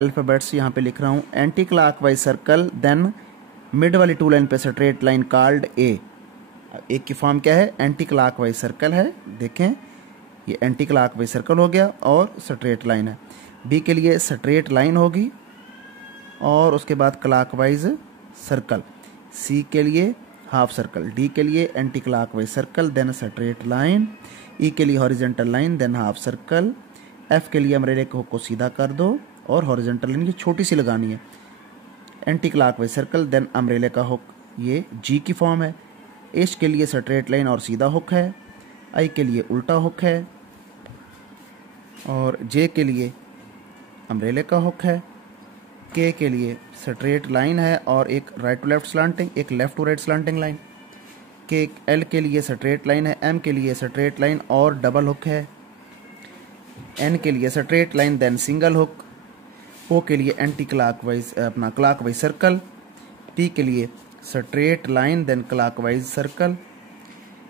Alphabets यहाँ पे लिख रहा हूँ। Anti clockwise circle, then mid वाली टू लाइन पे स्ट्रेट लाइन कॉल्ड ए। एक की फॉर्म क्या है? एंटी क्लॉकवाइज सर्कल है। देखें, ये एंटी क्लॉकवाइज सर्कल हो गया और स्ट्रेट लाइन है। बी के लिए स्ट्रेट लाइन होगी और उसके बाद क्लॉकवाइज सर्कल। सी के लिए हाफ सर्कल। डी के लिए anti clockwise circle then straight line. E के लिए horizontal line then half circle. F के लिए अम्ब्रेला के हुक को सीधा कर दो और हॉरिजॉन्टल लाइन की छोटी सी लगानी है। Anti clockwise circle then umbrella का हुक, ये जी की फॉर्म है। एच के लिए स्ट्रेट लाइन और सीधा हुक है। आई के लिए उल्टा हुक है और जे के लिए अम्ब्रेला का हुक है। के के लिए स्ट्रेट लाइन है और एक राइट टू लेफ्ट स्लांटिंग, एक left to right slanting line. K L के लिए स्ट्रेट लाइन है। एम के लिए स्ट्रेट लाइन और डबल हुक है। एन के लिए straight line then single hook. O के लिए एंटी क्लॉकवाइज अपना क्लॉकवाइज सर्कल। पी के लिए straight line then clockwise circle.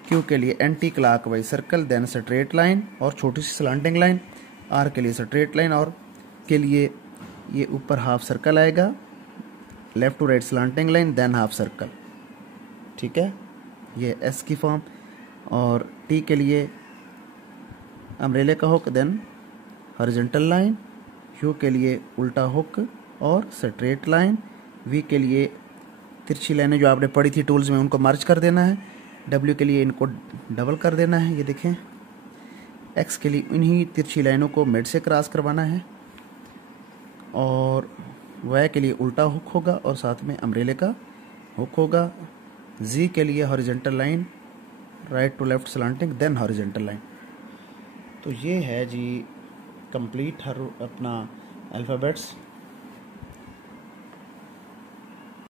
Q के लिए anti clockwise circle then straight line और छोटी सी स्लांटिंग लाइन। आर के लिए स्ट्रेट लाइन और के लिए ये ऊपर हाफ सर्कल आएगा, left to right slanting line then half circle. ठीक है, ये एस की फॉर्म। और टी के लिए अम्ब्रेला का hook then horizontal line. U के लिए उल्टा हुक और स्ट्रेट लाइन। वी के लिए तिरछी लाइनें जो आपने पढ़ी थी टूल्स में उनको मर्ज कर देना है। डब्ल्यू के लिए इनको डबल कर देना है, ये देखें। एक्स के लिए इन्हीं तिरछी लाइनों को मिड से क्रॉस करवाना है और वाई के लिए उल्टा हुक होगा और साथ में अम्ब्रेला का हुक होगा। जी के लिए horizontal line, right to left slanting then horizontal line. तो ये है जी कंप्लीट हर अपना अल्फ़ाबेट्स।